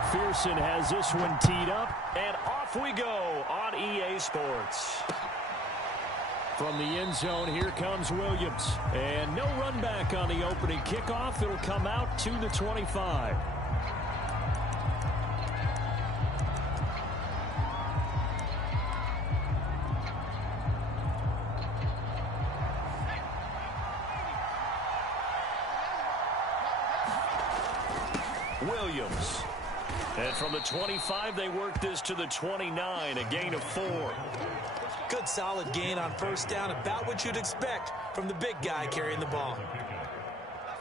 McPherson has this one teed up, and off we go on EA Sports. From the end zone, here comes Williams. And no run back on the opening kickoff. It'll come out to the 25. Williams. And from the 25, they work this to the 29, a gain of 4. Good solid gain on first down, about what you'd expect from the big guy carrying the ball.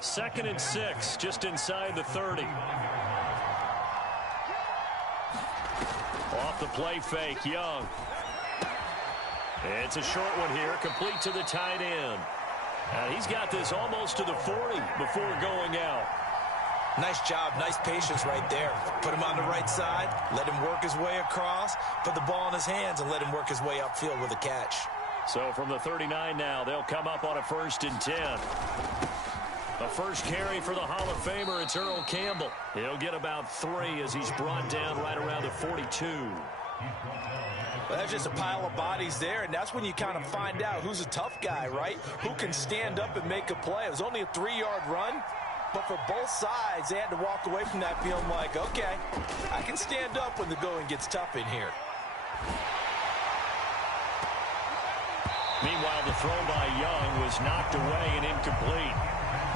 2nd and 6, just inside the 30. Off the play fake, Young. It's a short one here, complete to the tight end. And he's got this almost to the 40 before going out. Nice job, nice patience right there. Put him on the right side, let him work his way across, put the ball in his hands, and let him work his way upfield with a catch. So from the 39 now, they'll come up on a 1st and 10. A first carry for the Hall of Famer, it's Earl Campbell. He'll get about 3 as he's brought down right around the 42. Well, that's just a pile of bodies there, and that's when you kind of find out who's a tough guy, right? Who can stand up and make a play. It was only a 3-yard run. But for both sides, they had to walk away from that feeling like, okay, I can stand up when the going gets tough in here. Meanwhile, the throw by Young was knocked away and incomplete.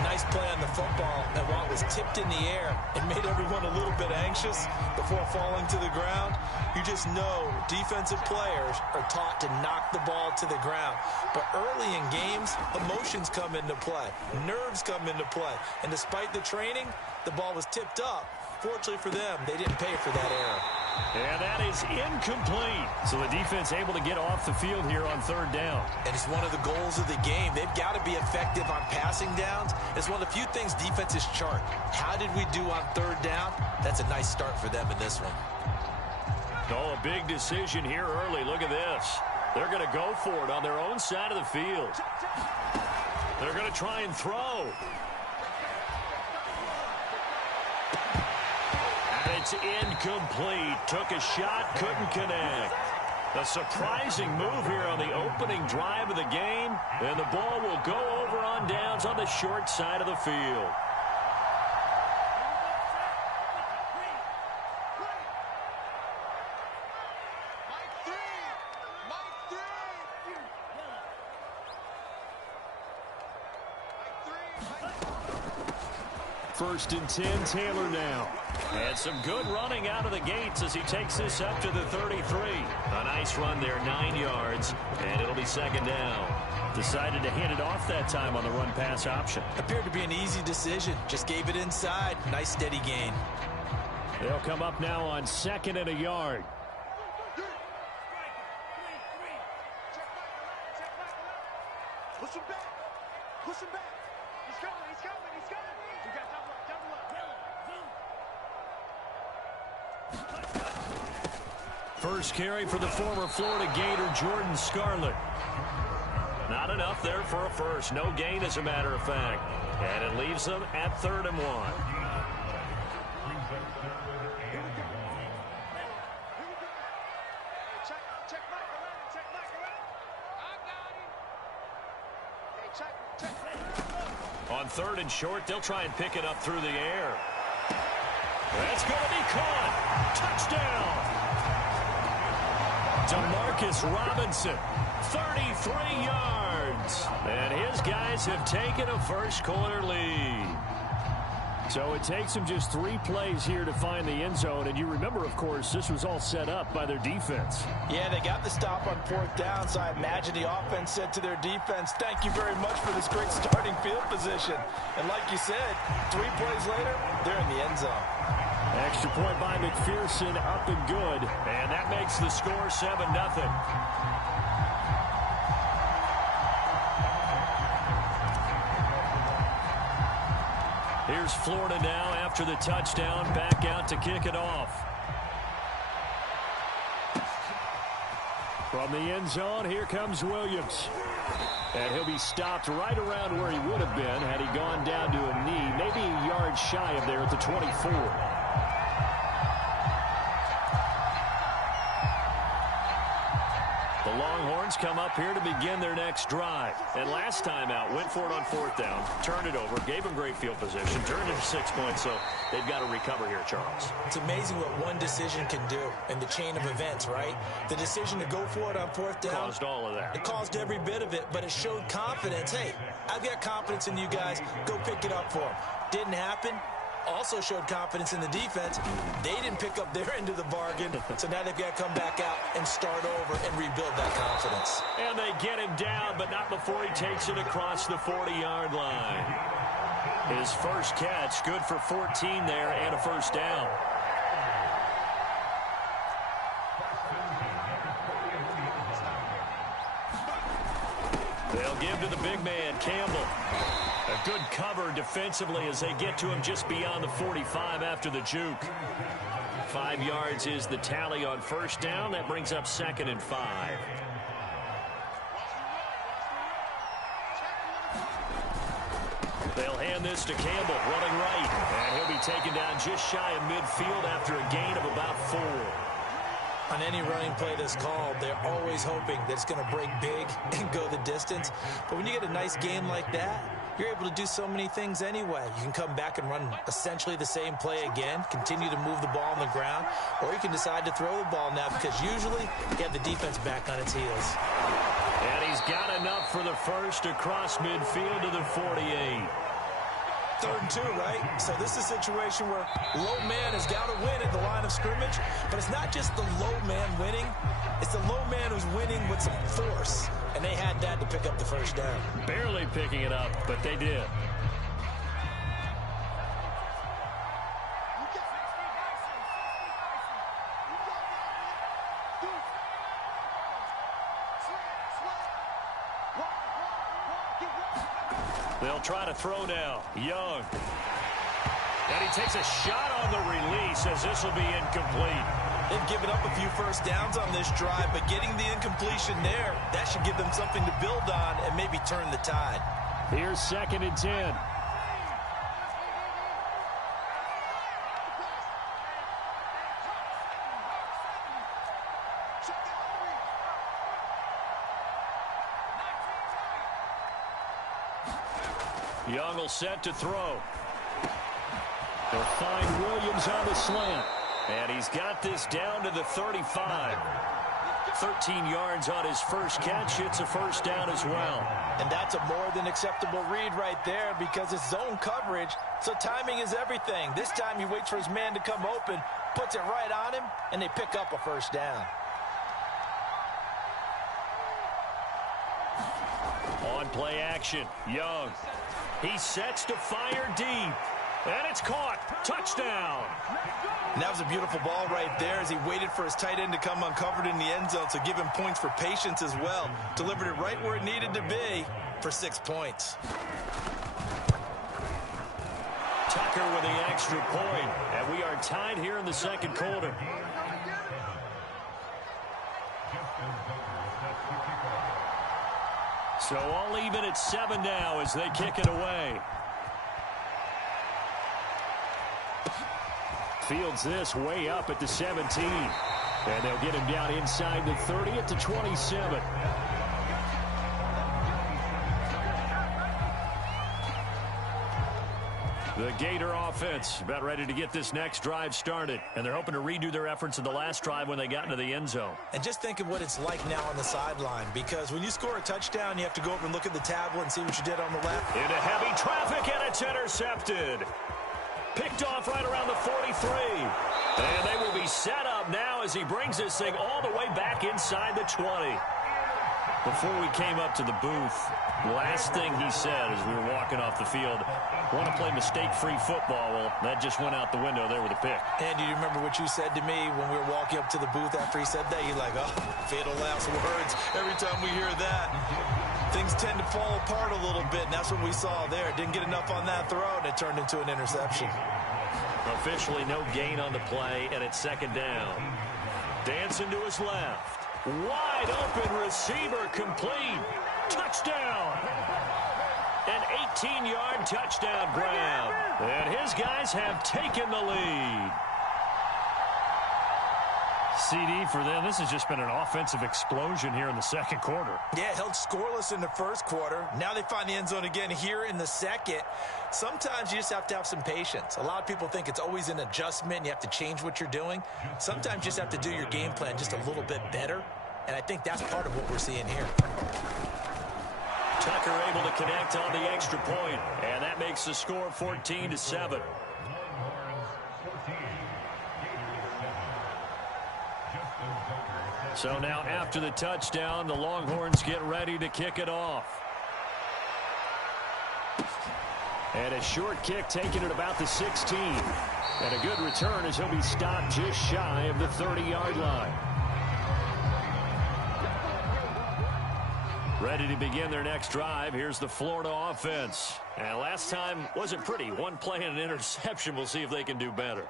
Nice play on the football, and while it was tipped in the air, it made everyone a little bit anxious before falling to the ground. You just know defensive players are taught to knock the ball to the ground. But early in games, emotions come into play. Nerves come into play. And despite the training, the ball was tipped up. Fortunately for them, they didn't pay for that error. And that is incomplete. So the defense able to get off the field here on 3rd down. And it's one of the goals of the game. They've got to be effective on passing downs. It's one of the few things defenses chart. How did we do on 3rd down? That's a nice start for them in this one. Oh, a big decision here early. Look at this. They're going to go for it on their own side of the field. They're going to try and throw. It's incomplete. Took a shot, couldn't connect. A surprising move here on the opening drive of the game, and the ball will go over on downs on the short side of the field. First and 10, Taylor now. And some good running out of the gates as he takes this up to the 33. A nice run there, 9 yards, and it'll be 2nd down. Decided to hand it off that time on the run-pass option. Appeared to be an easy decision. Just gave it inside. Nice steady gain. They'll come up now on 2nd and a yard. Push him back. Push him back. He's coming. He's coming. He's coming. You got double up. Double up. First carry for the former Florida Gator, Jordan Scarlett. Not enough there for a first. No gain, as a matter of fact. And it leaves them at 3rd and 1. On 3rd and short, they'll try and pick it up through the air. That's going to be caught. Touchdown. DeMarcus Robinson, 33 yards. And his guys have taken a first-quarter lead. So it takes them just 3 plays here to find the end zone. And you remember, of course, this was all set up by their defense. Yeah, they got the stop on 4th down, so I imagine the offense said to their defense, thank you very much for this great starting field position. And like you said, 3 plays later, they're in the end zone. Extra point by McPherson, up and good. And that makes the score 7-0. Here's Florida now after the touchdown, back out to kick it off. From the end zone, here comes Williams. And he'll be stopped right around where he would have been had he gone down to a knee, maybe a yard shy of there at the 24. offense come up here to begin their next drive. And last time out, went for it on 4th down, turned it over, gave them great field position, turned it to 6 points, so they've got to recover here, Charles. It's amazing what one decision can do in the chain of events, right? The decision to go for it on 4th down. Caused all of that. It caused every bit of it, but it showed confidence. Hey, I've got confidence in you guys. Go pick it up for them. Didn't happen. Also showed confidence in the defense. They didn't pick up their end of the bargain, so now they've got to come back out and start over and rebuild that confidence. And they get him down, but not before he takes it across the 40-yard line. His first catch, good for 14 there and a first down. They'll give to the big man, Campbell. A good cover defensively as they get to him just beyond the 45 after the juke. 5 yards is the tally on first down. That brings up 2nd and 5. They'll hand this to Campbell, running right. And he'll be taken down just shy of midfield after a gain of about 4. On any running play that's called, they're always hoping that it's going to break big and go the distance. But when you get a nice game like that, you're able to do so many things anyway. You can come back and run essentially the same play again, continue to move the ball on the ground, or you can decide to throw the ball now because usually you have the defense back on its heels. And he's got enough for the first across midfield to the 48. 3rd and 2, right? So this is a situation where low man has got to win at the line of scrimmage, but it's not just the low man winning. It's the low man who's winning with some force, and they had that to pick up the first down. Barely picking it up, but they did. They'll try to throw now. Young. And he takes a shot on the release as this will be incomplete. They've given up a few first downs on this drive, but getting the incompletion there, that should give them something to build on and maybe turn the tide. Here's 2nd and 10. Young will set to throw. They'll find Williams on the slant. And he's got this down to the 35. 13 yards on his first catch. It's a first down as well. And that's a more than acceptable read right there because it's zone coverage, so timing is everything. This time he waits for his man to come open, puts it right on him, and they pick up a first down. On play action, Young. He sets to fire deep. And it's caught. Touchdown. And that was a beautiful ball right there as he waited for his tight end to come uncovered in the end zone, so give him points for patience as well. Delivered it right where it needed to be for 6 points. Tucker with the extra point. And we are tied here in the second quarter. So all even at 7 now as they kick it away. Fields this way up at the 17. And they'll get him down inside the 30 at the 27. The Gator offense about ready to get this next drive started. And they're hoping to redo their efforts in the last drive when they got into the end zone. And just think of what it's like now on the sideline, because when you score a touchdown, you have to go over and look at the tablet and see what you did on the left. Into heavy traffic, and it's intercepted. Picked off right around the 43. And they will be set up now as he brings this thing all the way back inside the 20. Before we came up to the booth, last thing he said as we were walking off the field, want to play mistake-free football. Well, that just went out the window there with a pick. And do you remember what you said to me when we were walking up to the booth after he said that? You're like, oh, fatal last words. Every time we hear that, things tend to fall apart a little bit, and that's what we saw there. Didn't get enough on that throw, and it turned into an interception. Officially no gain on the play, and it's second down. Dancing to his left. Wide open receiver complete. Touchdown. An 18-yard touchdown grab. And his guys have taken the lead. CD for them. This has just been an offensive explosion here in the second quarter. Yeah, held scoreless in the first quarter. Now they find the end zone again here in the second. Sometimes you just have to have some patience. A lot of people think it's always an adjustment. And you have to change what you're doing. Sometimes you just have to do your game plan just a little bit better. And I think that's part of what we're seeing here. Tucker able to connect on the extra point, and that makes the score 14-7. So now after the touchdown, the Longhorns get ready to kick it off. And a short kick taken at about the 16. And a good return as he'll be stopped just shy of the 30-yard line. Ready to begin their next drive. Here's the Florida offense. And last time wasn't pretty. One play and an interception. We'll see if they can do better.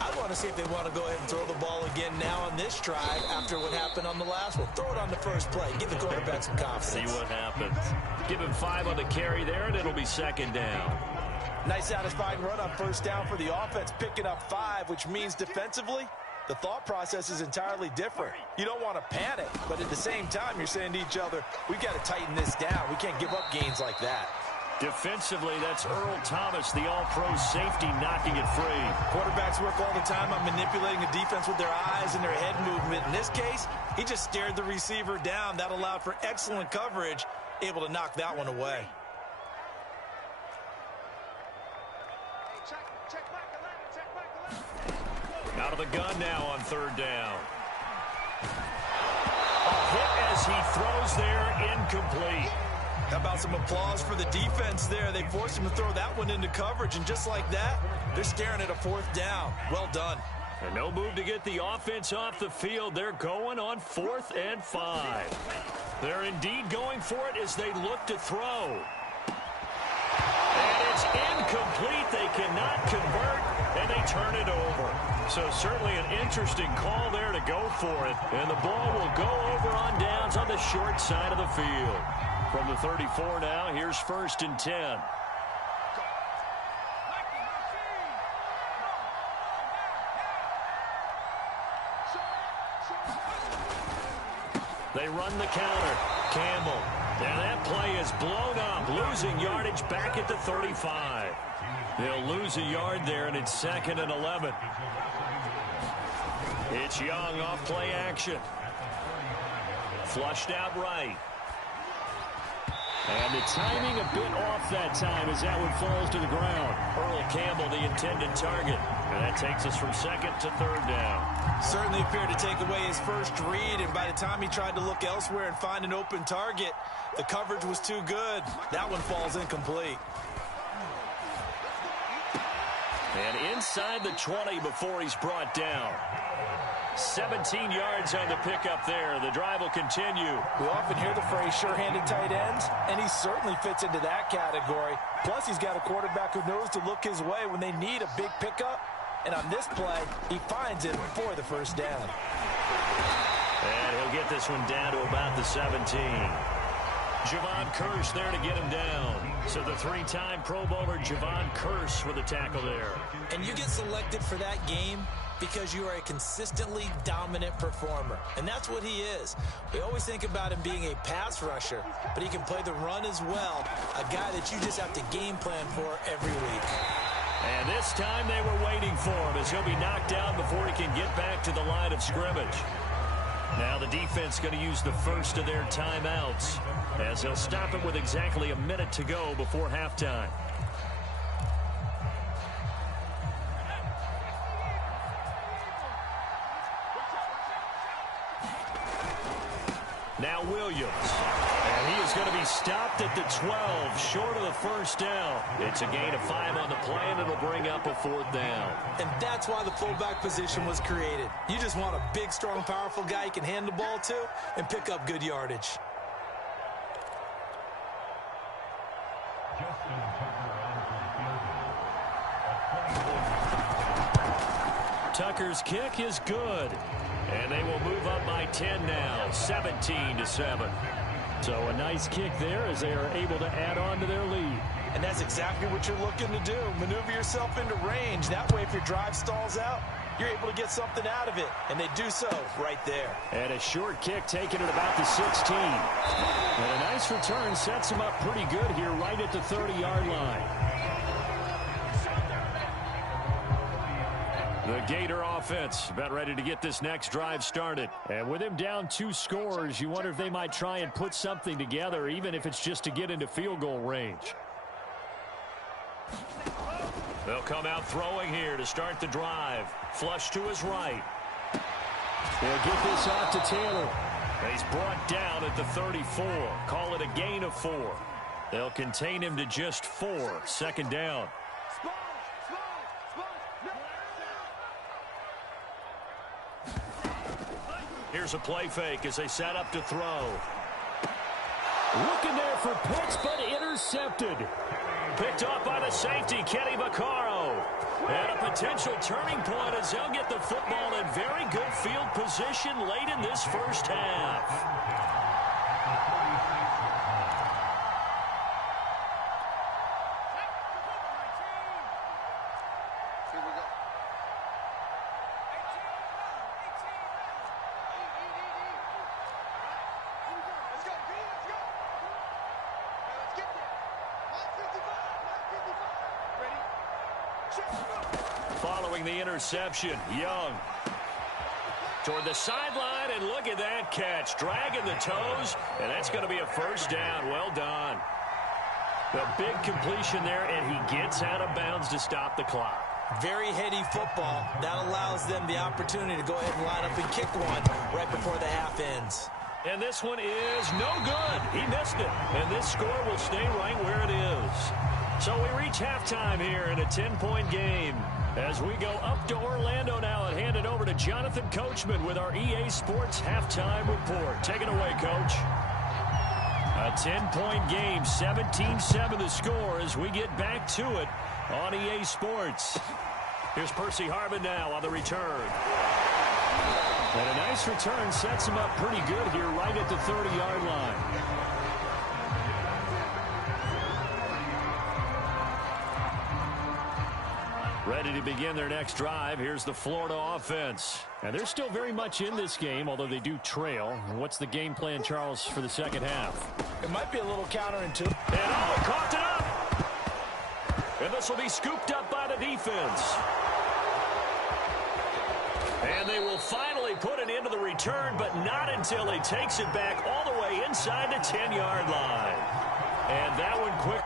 I want to see if they want to go ahead and throw the ball again now on this drive after what happened on the last one. Throw it on the first play. Give the quarterback some confidence. See what happens. Give him 5 on the carry there, and it'll be second down. Nice satisfying run on first down for the offense, picking up 5, which means defensively, the thought process is entirely different. You don't want to panic, but at the same time, you're saying to each other, we've got to tighten this down. We can't give up gains like that. Defensively, that's Earl Thomas, the all-pro safety, knocking it free. Quarterbacks work all the time on manipulating the defense with their eyes and their head movement. In this case, he just stared the receiver down. That allowed for excellent coverage, able to knock that one away. Out of the gun now on third down. A hit as he throws there, incomplete. How about some applause for the defense there? They forced him to throw that one into coverage, and just like that, they're staring at a fourth down. Well done. And no move to get the offense off the field. They're going on 4th and 5. They're indeed going for it as they look to throw. And it's incomplete. They cannot convert, and they turn it over. So certainly an interesting call there to go for it. And the ball will go over on downs on the short side of the field. From the 34 now, here's 1st and 10. They run the counter. Campbell. And that play is blown up, losing yardage back at the 35. They'll lose a yard there, and it's 2nd and 11. It's Young off play action. Flushed out right. And the timing a bit off that time as that one falls to the ground. Earl Campbell, the intended target. And that takes us from 2nd to 3rd down. Certainly appeared to take away his first read, and by the time he tried to look elsewhere and find an open target, the coverage was too good. That one falls incomplete. And inside the 20 before he's brought down. 17 yards on the pickup there. The drive will continue. We often hear the phrase sure-handed tight ends, and he certainly fits into that category. Plus, he's got a quarterback who knows to look his way when they need a big pickup. And on this play, he finds it for the first down. And he'll get this one down to about the 17. Javon Curse there to get him down. So the 3-time Pro Bowler Javon Curse with a tackle there. And you get selected for that game because you are a consistently dominant performer. And that's what he is. We always think about him being a pass rusher, but he can play the run as well. A guy that you just have to game plan for every week. And this time they were waiting for him as he'll be knocked down before he can get back to the line of scrimmage. Now the defense going to use the first of their timeouts as they'll stop it with exactly a minute to go before halftime. Now Williams. And he is going to be stopped at the 12, short of the first down. It's a gain of 5 on the play, and it'll bring up a 4th down. And that's why the fullback position was created. You just want a big, strong, powerful guy you can hand the ball to and pick up good yardage. Tucker's kick is good. And they will move up by 10 now, 17-7. So a nice kick there as they are able to add on to their lead. And that's exactly what you're looking to do. Maneuver yourself into range. That way, if your drive stalls out, you're able to get something out of it. And they do so right there. And a short kick taken at about the 16. And a nice return sets him up pretty good here right at the 30-yard line. The Gator offense about ready to get this next drive started. And with him down 2 scores, you wonder if they might try and put something together, even if it's just to get into field goal range. They'll come out throwing here to start the drive. Flush to his right. They'll get this out to Taylor. He's brought down at the 34. Call it a gain of 4. They'll contain him to just 4. Second down. Here's a play fake as they set up to throw. Looking there for Pitts, but intercepted. Picked off by the safety, Kenny Vaccaro. And a potential turning point as they'll get the football in very good field position late in this first half. Following the interception, Young toward the sideline, and look at that catch. Dragging the toes, and that's going to be a first down. Well done. The big completion there, and he gets out of bounds to stop the clock. Very heady football. That allows them the opportunity to go ahead and line up and kick one right before the half ends. And this one is no good. He missed it. And this score will stay right where it is. So we reach halftime here in a 10-point game. As we go up to Orlando now and hand it over to Jonathan Coachman with our EA Sports Halftime Report. Take it away, Coach. A 10-point game, 17-7 the score as we get back to it on EA Sports. Here's Percy Harvin now on the return. And a nice return sets him up pretty good here right at the 30-yard line. Ready to begin their next drive. Here's the Florida offense. And they're still very much in this game, although they do trail. What's the game plan, Charles, for the second half? It might be a little counterintuitive. And coughed it up. And this will be scooped up by the defense. And they will finally put an end to the return, but not until he takes it back all the way inside the 10-yard line. And that one quick.